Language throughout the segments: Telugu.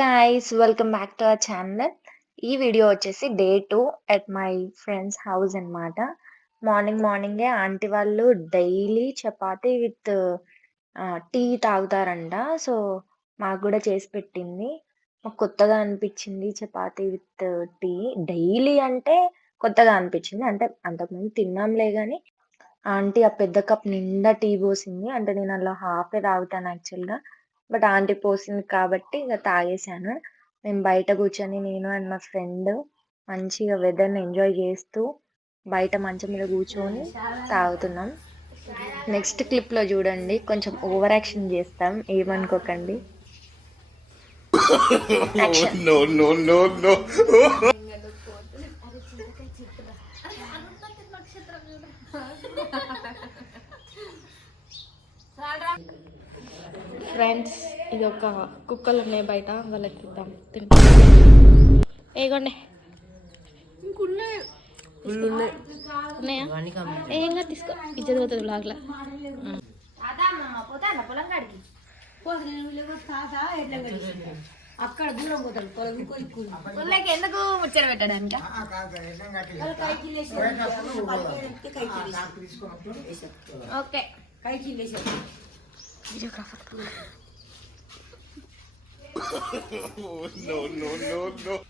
Guys, welcome back to our channel. ఈ వీడియో వచ్చేసి day 2 at my friends house అన్నమాట. మార్నింగే ఆంటీ వాళ్ళు డైలీ చపాతీ విత్ టీ తాగుతారంట. సో మాకు కూడా చేసి పెట్టింది. మాకు కొత్తగా అనిపించింది చపాతీ విత్ టీ. డైలీ అంటే కొత్తగా అనిపించింది. అంటే అంతకుముందు తిన్నాంలే కానీ ఆంటీ ఆ పెద్ద కప్ నిండా టీ పోసింది. అంటే నేను అలా హాఫే తాగుతాను యాక్చువల్గా. బట్ ఆంటీ పోసింది కాబట్టి ఇక తాగేసాను. మేము బయట కూర్చొని నేను అండ్ మా ఫ్రెండ్ మంచిగా వెదర్ని ఎంజాయ్ చేస్తూ బయట మంచం మీద కూర్చొని తాగుతున్నాం. నెక్స్ట్ క్లిప్లో చూడండి, కొంచెం ఓవర్ యాక్షన్ చేస్తాం, ఏమనుకోకండి. ఫ్రెండ్స్, ఇది ఒక కుక్కలు ఉన్నాయి బయట, వాళ్ళకి తింటాం. ఏగోండి ఉన్నాయా? ఏంగా తీసుకో, ఇచ్చేది పోతుంది బ్లాగ్లా. అక్కడ దూరం పోతాడు ఎందుకు ముచ్చట పెట్టడానికి. ఓకే,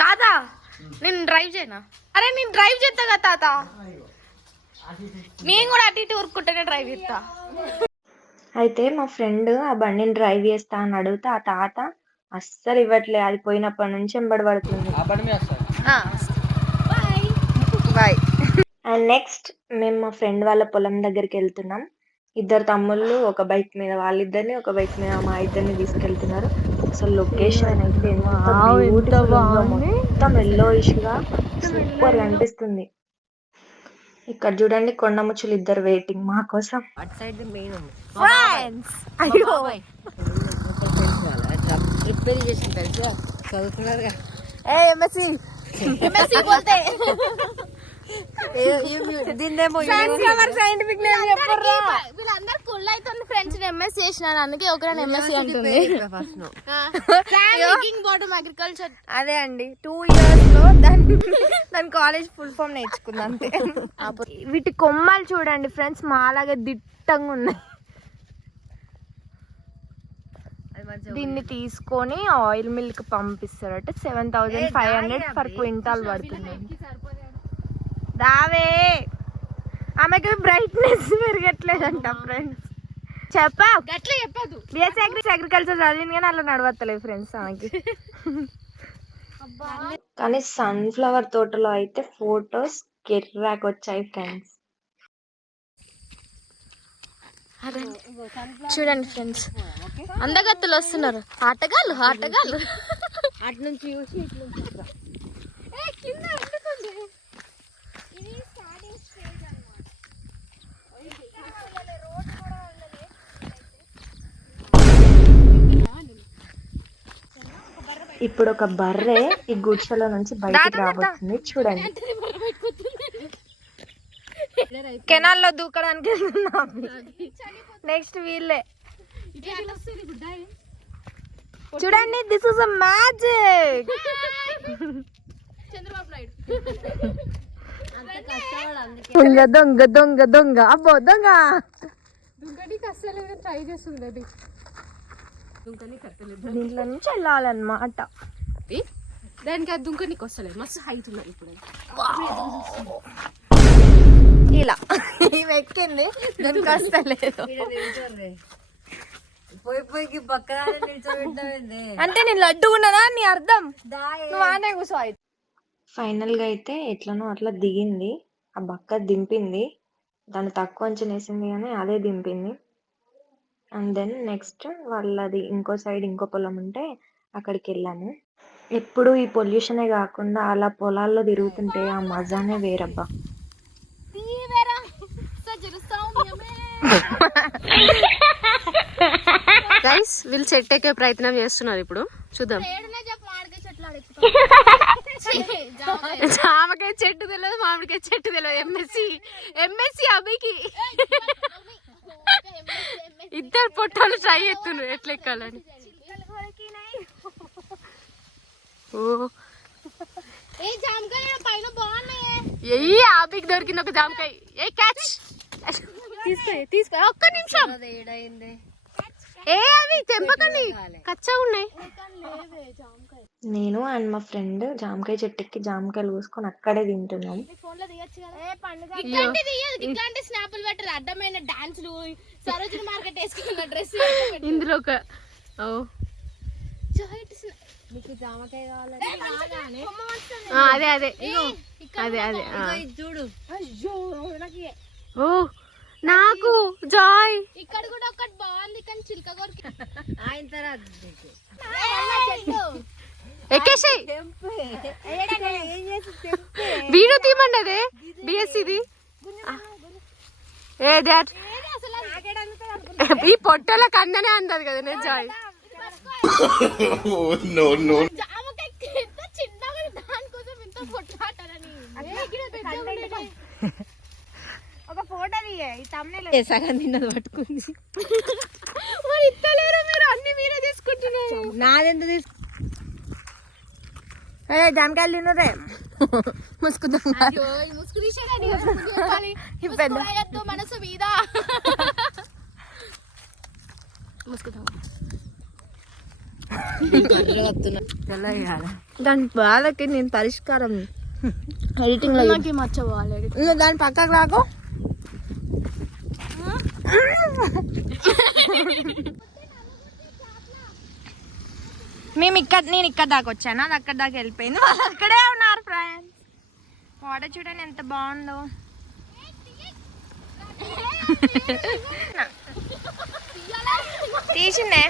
తాత నేను డ్రైవ్ చేయనా? అరే నేను డ్రైవ్ చేస్తా కదా తాత, నేను కూడా అటు ఇటు ఊరుకుంటేనే డ్రైవ్ చేస్తా. అయితే మా ఫ్రెండ్ ఆ బండిని డ్రైవ్ చేస్తా అని అడిగితే ఆ తాత అస్సలు ఇవ్వట్లే. అది పోయినప్పటి నుంచి ఎంబడి పడుతుంది. బాయ్. అండ్ నెక్స్ట్ మేము మా ఫ్రెండ్ వాళ్ళ పొలం దగ్గరికి వెళ్తున్నాం. ఇద్దరు తమ్ముళ్ళు ఒక బైక్ మీద వాళ్ళిద్దరిని, ఒక బైక్ మీద మా ఇద్దరిని తీసుకెళ్తున్నారు. అసలు లొకేషన్ అయితే ఎంత బ్యూటిఫుల్ ఉందో, మొత్తం ఎల్లోయిష్ గా సూపర్ గా అనిపిస్తుంది. ఇక్కడ చూడండి, కొండ ముచ్చులు ఇద్దరు వెయిటింగ్ మా కోసం. రిపేర్ చేసిన తెలుసా, చదువుతున్నారుగా. వీళ్ళందరూ కుళ్ళు అవుతుంది ఫ్రెండ్స్. ఎంఎస్సీ చేసినాను, అందుకే ఒకరైనా ఎంఎస్సీ అంటుంది. అగ్రికల్చర్ అదే అండి, 2 years లో దాని కాలేజ్ ఫుల్ ఫామ్ నేర్చుకుంది అంతే. వీటి కొమ్మలు చూడండి ఫ్రెండ్స్, మాలాగా దిట్టంగా ఉన్నాయి. దీన్ని తీసుకొని ఆయిల్ మిల్క్ పంపిస్తారట. 7,500 పర్ క్వింటాల్ పడుతుంది. దావే ఆమెకి బ్రైట్నెస్ పెరగట్లేదంట ఫ్రెండ్స్. చెప్పదు. బిఎస్సీ అగ్రికల్చర్ చదివింది కానీ అలా నడవత్తలేదు ఫ్రెండ్స్ ఆమెకి. కానీ సన్ఫ్లవర్ తోటలో అయితే ఫొటోస్ కిర్రాక్ వచ్చాయి ఫ్రెండ్స్. చూడండి ఫ్రెండ్స్, అందగత్తులు వస్తున్నారు. ఆటగాళ్ళు అటు నుంచి చూసి ఇప్పుడు ఒక బర్రె ఈ గుడిసెలో నుంచి బయటకు రాబోతుంది. చూడండి, కెనాల్లో దూకడానికి నెక్స్ట్ వీళ్ళే. చూడండి, దిస్ ఇస్ అ మ్యాజిక్. దొంగ దొంగ దొంగ దొంగ అబ్బో దొంగ ట్రై చేస్తుంది. దీంట్లో నుంచి వెళ్ళాలన్నమాట. దానికి అది దుంకనికి వస్తలేదు, మస్తు హైట్ ఉన్నది. ఇప్పుడు ఇలా ఇవి ఎక్కింది, దానికి వస్తలేదు. పోయి పక్కన నిల్చోబెట్టాలి అంటే నేను లడ్డు ఉన్నదా నీ అర్థం. నువ్వు ఆనే కూర్చో. ఫైనల్ గా అయితే ఎట్లనో అట్లా దిగింది. ఆ బక్క దింపింది, దాన్ని తక్కువ అంచనేసింది కానీ అదే దింపింది. అండ్ దెన్ నెక్స్ట్ వాళ్ళది ఇంకో సైడ్ ఇంకో పొలం ఉంటే అక్కడికి వెళ్ళాము. ఎప్పుడు ఈ పొల్యూషనే కాకుండా అలా పొలాల్లో తిరుగుతుంటే ఆ మజానే వేరబ్బా. గైస్, వీళ్ళు చెట్టు ఎక్కే ప్రయత్నం చేస్తున్నారు. ఇప్పుడు చూద్దాం. జామకాయ చెట్టు తెలియదు, మామిడికాయ చెట్టు తెలియదు. ఎంఎస్సి అభికి ఇద్దరు పొట్టాలు ట్రై చేస్తున్నారు ఎట్లా ఎక్కాలని. ఏ జామకాయ పైన బాగున్నాయి. ఏ ఆపికి దొరికింది ఒక జామకాయ. ఏ క్యాచ్ తీసుకో ఒక్క నిమిషం. ఏ అవి తెంపకండి, కచ్చా ఉన్నాయి. నేను అండ్ మా ఫ్రెండ్ జామకాయ చెట్టుకి జామకాయలు కోసుకొని అక్కడే తింటున్నాం. ఇట్లాంటి స్నాపులు పెట్టరు. అడ్డమైన డాన్సులు, సరోజిని మార్కెట్ వేసుకున్న డ్రెస్ ఇందులో ఒక జామకాయ కావాలి. అదే అదే అదే అదే చూడు. ఓ నాకు జాయ్ ఇక్కడ కూడా ఒకటి బాగుంది కానీ చిలక కొరికి ఆయన తర్వాత ఎక్కేసి వీడియో తీయమండి. అదే బిఎస్సిది. ఏ డాడ్ ఈ పొట్టలకు అందనే అందదు కదా. నేను జాయ్ చిన్నగా దానికోసం ఇంత పొట్టాలని ఒక ఫోటో సగం తిన్నది పట్టుకుంది. మరి ఇస్తలేరు మీరు, అన్ని మీరే తీసుకుంటున్నారు. నాదెంత తీసుకు జామకాయలు తిన్నదే ముసుకుదాం. ముసుగు తీసేదాన్ని మనసు మీద ముసుకుదాం. దాని బాధకి నేను పరిష్కారం ఎడిటింగ్ లో మర్చిపోవాలి. దాని పక్కకు రాకు. నేను ఇక్కడ దాకా వచ్చాను, అది అక్కడ దాకా వెళ్ళిపోయింది. వాళ్ళు అక్కడే ఉన్నారు ఫ్రెండ్స్. వాటర్ చూడండి ఎంత బాగుందో. తీసిందే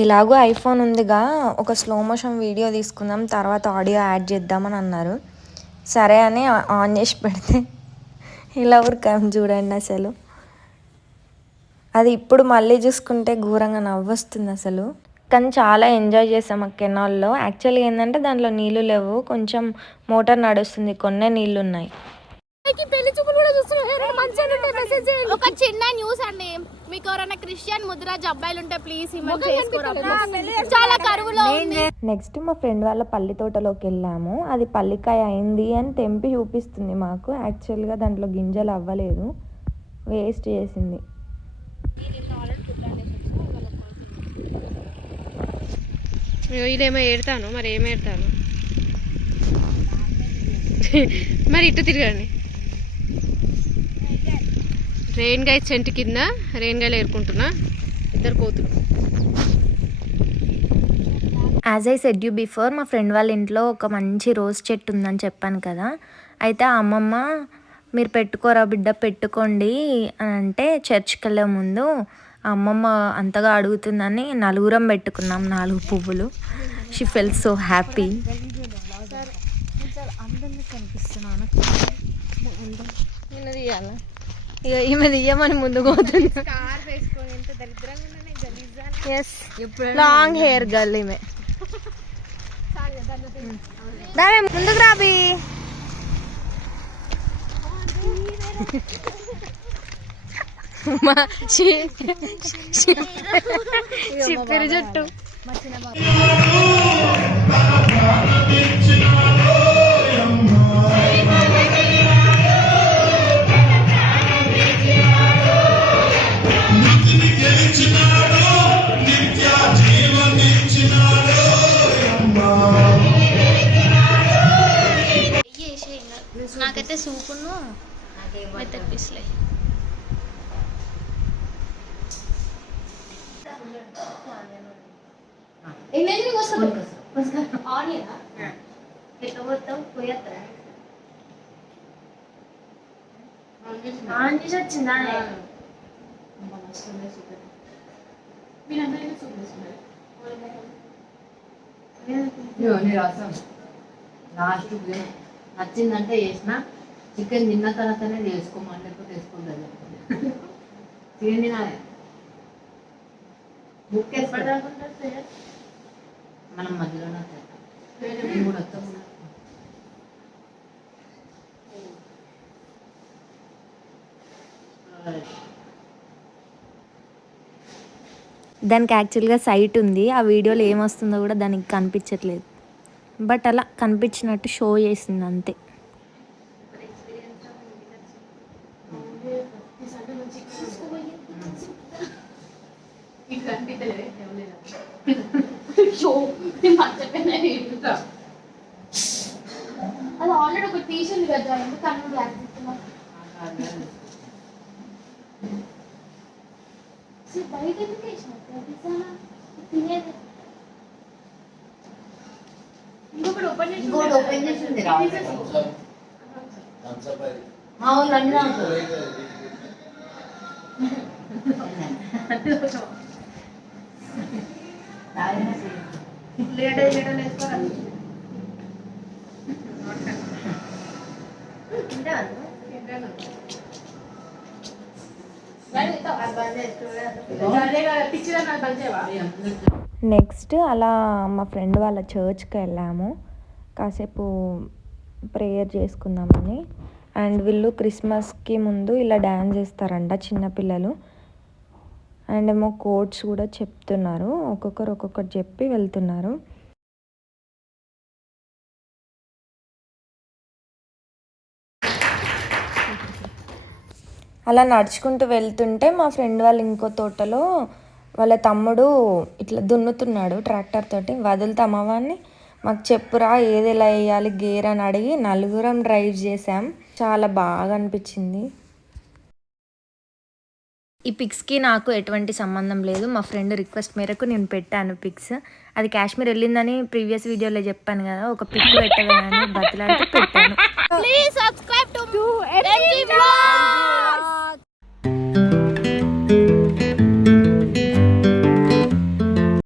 ఇలాగూ ఐఫోన్ ఉందిగా, ఒక స్లో మోషన్ వీడియో తీసుకుందాం, తర్వాత ఆడియో యాడ్ చేద్దామని అన్నారు. సరే అని ఆన్ చేసి పెడితే ఇలా ఉరికాం చూడండి. అసలు అది ఇప్పుడు మళ్ళీ చూసుకుంటే ఘోరంగా నవ్వొస్తుంది అసలు. కానీ చాలా ఎంజాయ్ చేసాం ఆ కెనాల్లో. యాక్చువల్గా ఏంటంటే దాంట్లో నీళ్ళు లేవు, కొంచెం మోటార్ నడుస్తుంది, కొన్నే నీళ్ళు ఉన్నాయి. ఒక చిన్న న్యూస్ అండి, మీకు ఎవరైనా క్రిస్టియన్ ముద్రాజ్ అబ్బాయిలు ఉంటే ప్లీజ్ చాలా కరువులో ఉంది. నెక్స్ట్ మా ఫ్రెండ్ వాళ్ళ పల్లి తోటలోకి వెళ్ళాము. అది పల్లికాయ అయింది అని తెంపి చూపిస్తుంది మాకు. యాక్చువల్గా దాంట్లో గింజలు అవ్వలేదు, వేస్ట్ చేసింది. ఇదేమో ఏడతాను, మరి ఏమి ఏడతాను. మరి ఇటు తిరగండి. రేణిగాయ చెంటు కింద రేణిగాయలు ఏరుకుంటున్నా, ఇద్దరు కోతులు. As I said you before, మా ఫ్రెండ్ వాళ్ళ ఇంట్లో ఒక మంచి రోజ్ చెట్టు ఉందని చెప్పాను కదా. అయితే ఆ అమ్మమ్మ మీరు పెట్టుకోరా బిడ్డ పెట్టుకోండి అని అంటే, చర్చ్కి వెళ్ళే ముందు ఆ అమ్మమ్మ అంతగా అడుగుతుందని నలుగురం పెట్టుకున్నాం 4 పువ్వులు. She full so happy. ఈమె తీయమని ముందు పోతుంది. లాంగ్ హెయిర్ గర్ల్ ఈమె. ముందుకు రాబి. చిప్పిరి జుట్టు. నాకైతే సూపును మెత్తటి పీసులే. వచ్చిందా లాస్ట్ నచ్చిందంటే వేసిన, చికెన్ తిన్న తర్వాతనే వేసుకోమని, లేకపోతే వేసుకోలేదు. తిని బుక్ మనం మధ్యలోనే కూడా వస్తాం. దానికి యాక్చువల్గా సైట్ ఉంది, ఆ వీడియోలో ఏమొస్తుందో కూడా దానికి కనిపించట్లేదు, బట్ అలా కనిపించినట్టు షో చేసింది అంతే. అది ఆల్రెడీ ఒక టీషర్ట్ కదా, ఎందుకు బ్లాక్ బయట ఎందుకు తినేది ఇంకొకటి ఓపెన్ చేసింది నెక్స్ట్ అలా మా ఫ్రెండ్ వాళ్ళ చర్చ్కి వెళ్ళాము, కాసేపు ప్రేయర్ చేసుకుందామని. అండ్ వీళ్ళు క్రిస్మస్కి ముందు ఇలా డ్యాన్స్ చేస్తారంట చిన్నపిల్లలు. అండ్ ఏమో కోడ్స్ కూడా చెప్తున్నారు, ఒక్కొక్కరు ఒక్కొక్కటి చెప్పి వెళ్తున్నారు. అలా నడుచుకుంటూ వెళ్తుంటే మా ఫ్రెండ్ వాళ్ళు ఇంకో తోటలో వాళ్ళ తమ్ముడు ఇట్లా దున్నుతున్నాడు ట్రాక్టర్ తోటి. వదులుతామా వాడిని, మాకు చెప్పురా ఏది ఎలా వేయాలి గేర్ అని అడిగి నలుగురం డ్రైవ్ చేసాం. చాలా బాగా అనిపించింది. ఈ పిక్స్కి నాకు ఎటువంటి సంబంధం లేదు, మా ఫ్రెండ్ రిక్వెస్ట్ మేరకు నేను పెట్టాను పిక్స్. అది కాశ్మీర్ వెళ్ళిందని ప్రీవియస్ వీడియోలో చెప్పాను కదా, ఒక పిక్ పెట్టగానే బతిలాంటి పెట్టాను. Please subscribe to MG